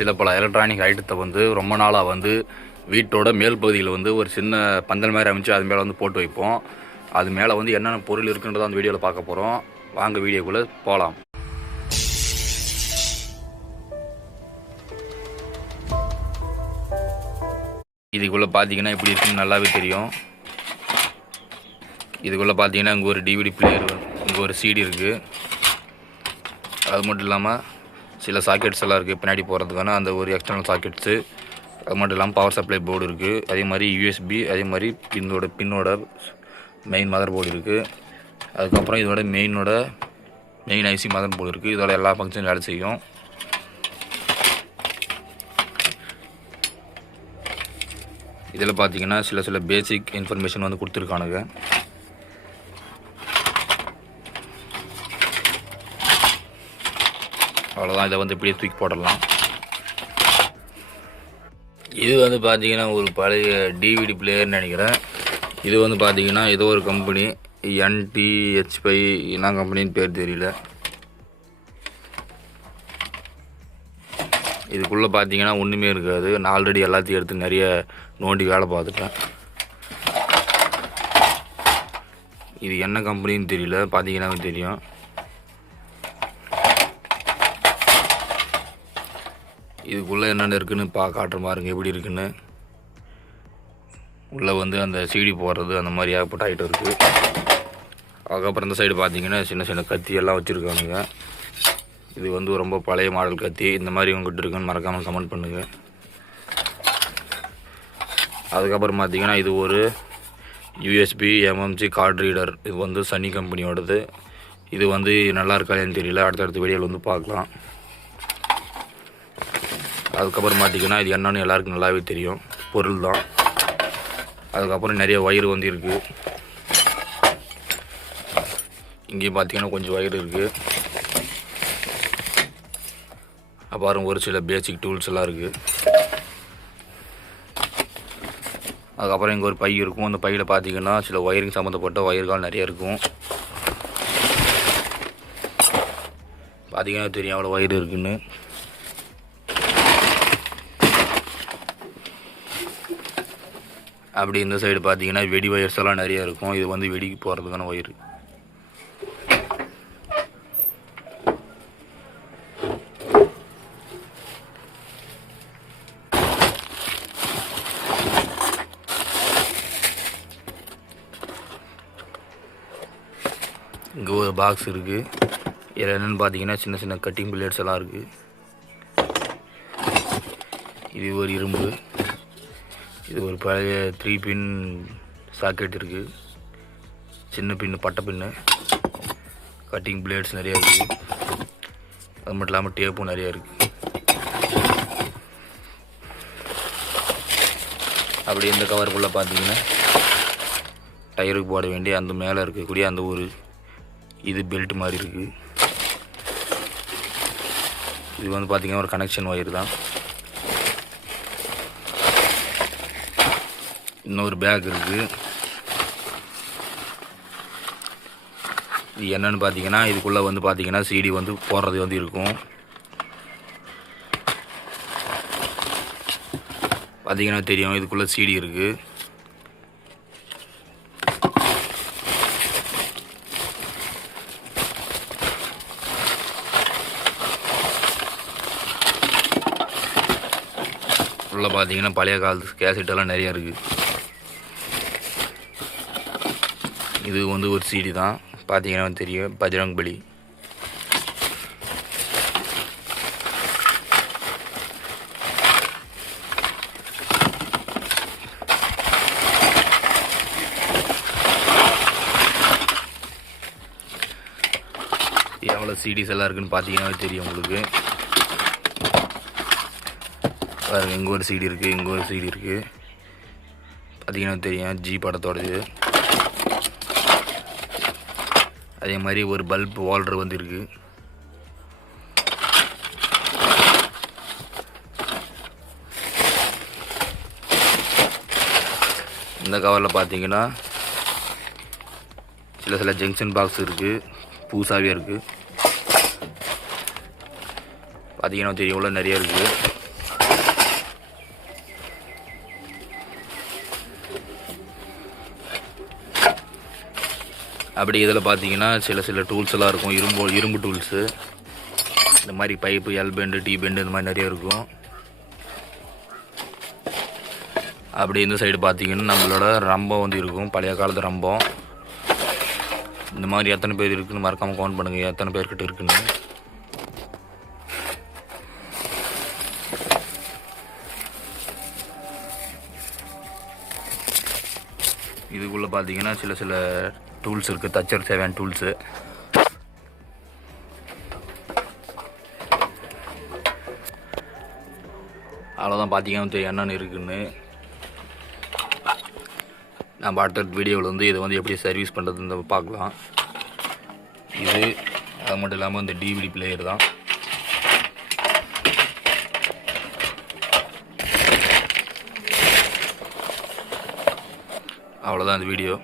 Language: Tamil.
சில பல எலக்ட்ரானிக் ஐட்டத்தை வந்து ரொம்ப நாளாக வந்து வீட்டோட மேல் பகுதியில் வந்து ஒரு சின்ன பந்தல் மாதிரி அமைச்சு அது மேலே வந்து போட்டு வைப்போம். அது மேலே வந்து என்னென்ன பொருள் இருக்குன்றதை அந்த வீடியோவில் பார்க்க போகிறோம். வாங்க வீடியோக்குள்ளே போகலாம். இதுக்குள்ளே பார்த்தீங்கன்னா இப்படி இருக்குன்னு நல்லாவே தெரியும். இதுக்குள்ளே பார்த்தீங்கன்னா இங்கே ஒரு டிவிடி பிளேயர், இங்கே ஒரு சிடி இருக்குது. அது மட்டும் இல்லாமல் சில சாக்கெட்ஸ் எல்லாம் இருக்குது பின்னாடி போகிறதுக்கான அந்த ஒரு எக்ஸ்டர்னல் சாக்கெட்ஸு. அது மட்டும் இல்லாமல் பவர் சப்ளை போர்டு இருக்குது. அதே மாதிரி யூஎஸ்பி, அதே மாதிரி பின்னோட மெயின் மதர் போர்டு இருக்குது. அதுக்கப்புறம் இதோட மெயின் ஐசி மதர் போர்டு இருக்குது. இதோட எல்லா ஃபங்க்ஷனும் வேலை செய்யும். இதில் பார்த்தீங்கன்னா சில பேசிக் இன்ஃபர்மேஷன் வந்து கொடுத்துருக்கானுங்க. அவ்வளோதான், இதை வந்து இப்படியே தூக்கி போடலாம். இது வந்து பார்த்தீங்கன்னா ஒரு பழைய டிவிடி பிளேயர்னு நினைக்கிறேன். இது வந்து பார்த்தீங்கன்னா ஏதோ ஒரு கம்பெனி, NTH5 என்ன கம்பெனின்னு பேர் தெரியல. இதுக்குள்ளே பார்த்தீங்கன்னா ஒன்றுமே இருக்காது. நான் ஆல்ரெடி எல்லாத்தையும் எடுத்து நிறைய நோண்டி வேலை பார்த்துட்டேன். இது என்ன கம்பெனின்னு தெரியல, பார்த்தீங்கன்னா தெரியும். இதுக்குள்ளே என்னென்ன இருக்குன்னு காட்டுற பாருங்க எப்படி இருக்குன்னு. உள்ளே வந்து அந்த சிடி போடுறது அந்த மாதிரி ஏகப்பட்ட ஐட்டம் இருக்குது. அதுக்கப்புறம் இந்த சைடு பார்த்தீங்கன்னா சின்ன கத்தி எல்லாம் வச்சுருக்கானுங்க. இது வந்து ரொம்ப பழைய மாடல் கத்தி. இந்த மாதிரி உங்கள்கிட்ட இருக்குன்னு மறக்காமல் கமெண்ட் பண்ணுங்கள். அதுக்கப்புறம் பார்த்தீங்கன்னா இது ஒரு USB MMC கார்டு ரீடர். இது வந்து சன்னி கம்பெனியோடது. இது வந்து நல்லா இருக்காதுன்னு தெரியல, அடுத்தடுத்த வீடியோவில் வந்து பார்க்கலாம். அதுக்கப்புறம் பார்த்தீங்கன்னா இது என்னன்னு எல்லாருக்கும் நல்லாவே தெரியும், பொருள் தான். அதுக்கப்புறம் நிறைய வயர் வந்து இருக்குது. இங்கேயும் பார்த்தீங்கன்னா கொஞ்சம் வயர் இருக்குது. அப்புறம் ஒரு சில பேசிக் டூல்ஸ் எல்லாம் இருக்குது. அதுக்கப்புறம் இங்கே ஒரு பை இருக்கும். அந்த பையில் பார்த்தீங்கன்னா சில ஒயரிங் சம்மந்தப்பட்ட ஒயர்கள் நிறைய இருக்கும். பார்த்தீங்கன்னா தெரியும் அவ்வளோ ஒயர் இருக்குன்னு. அப்படி இந்த சைடு பார்த்தீங்கன்னா வெடி ஒயர்ஸ் எல்லாம் நிறைய இருக்கும். இது வந்து வெடிக்கு போகிறதுக்கான ஒயர். இங்கே ஒரு பாக்ஸ் இருக்குது. இதில் என்னென்னு பார்த்தீங்கன்னா சின்ன கட்டிங் பிளேட்ஸ் எல்லாம் இருக்குது. இது ஒரு இரும்பு. இது ஒரு பழைய 3 பின் சாக்கெட் இருக்குது. சின்ன பின்னு, பட்டை பின்னு, கட்டிங் பிளேட்ஸ் நிறையா இருக்குது. அது மட்டும் இல்லாமல் டேப்பும் நிறையா இருக்குது. அப்படி இந்த கவருக்குள்ளே பார்த்தீங்கன்னா டயருக்கு போட வேண்டிய அந்த மேலே இருக்கக்கூடிய அந்த ஒரு இது பெல்ட் மாதிரி இருக்குது. இது வந்து பார்த்திங்கன்னா ஒரு கனெக்ஷன் ஒயர் தான். இன்னொரு பேக் இருக்குது. இது என்னன்னு பார்த்தீங்கன்னா இதுக்குள்ளே வந்து பார்த்தீங்கன்னா சிடி வந்து போடுறது வந்து இருக்கும். பார்த்தீங்கன்னா தெரியும் இதுக்குள்ளே சிடி இருக்குது. உள்ள பார்த்தீங்கன்னா பழைய காலத்து கேசட்டெல்லாம் நிறையா இருக்குது. இது வந்து ஒரு சிடி தான், பார்த்தீங்கன்னா தெரியும், பஜ்ரங் பலி. எவ்வளோ சிடிஸ் எல்லாம் இருக்குன்னு பார்த்தீங்கன்னா தெரியும் உங்களுக்கு. பாருங்க, இங்கே ஒரு சிடி இருக்குது, இங்கே ஒரு சிடி இருக்குது. பார்த்தீங்கன்னா தெரியும், ஜி படத்தோடது. அதே மாதிரி ஒரு பல்ப் ஹோல்டர் வந்து இருக்குது. இந்த கவரில் பார்த்தீங்கன்னா சில ஜங்ஷன் பாக்ஸ் இருக்குது, பூசாவே இருக்குது. பார்த்தீங்கன்னா தெரியும், உள்ள நிறைய இருக்குது. அப்படி இதில் பார்த்தீங்கன்னா சில டூல்ஸ் எல்லாம் இருக்கும், இரும்பு டூல்ஸு. இந்த மாதிரி pipe, L bend, T bend இந்த மாதிரி நிறைய இருக்கும். அப்படி இந்த சைடு பார்த்தீங்கன்னா நம்மளோட ரம்பம் வந்து இருக்கும், பழைய காலத்து ரம்பம். இந்த மாதிரி எத்தனை பேர் இருக்குன்னு மறக்காமல் கவுண்ட் பண்ணுங்கள், எத்தனை பேர்கிட்ட இருக்குன்னு. இதுக்குள்ளே பார்த்தீங்கன்னா சில டூல்ஸ் இருக்குது, தச்சர் தேவையான டூல்ஸு. அவ்வளோதான், பார்த்தீங்கன்னா என்னென்னு இருக்குன்னு. நம்ம அடுத்த வீடியோவில் வந்து இதை வந்து எப்படி சர்வீஸ் பண்ணுறதுன்னு பார்க்கலாம். இது அது மட்டும் இல்லாமல் இந்த டிவிடி பிளேயர் தான். அவ்வளோதான் இந்த வீடியோ.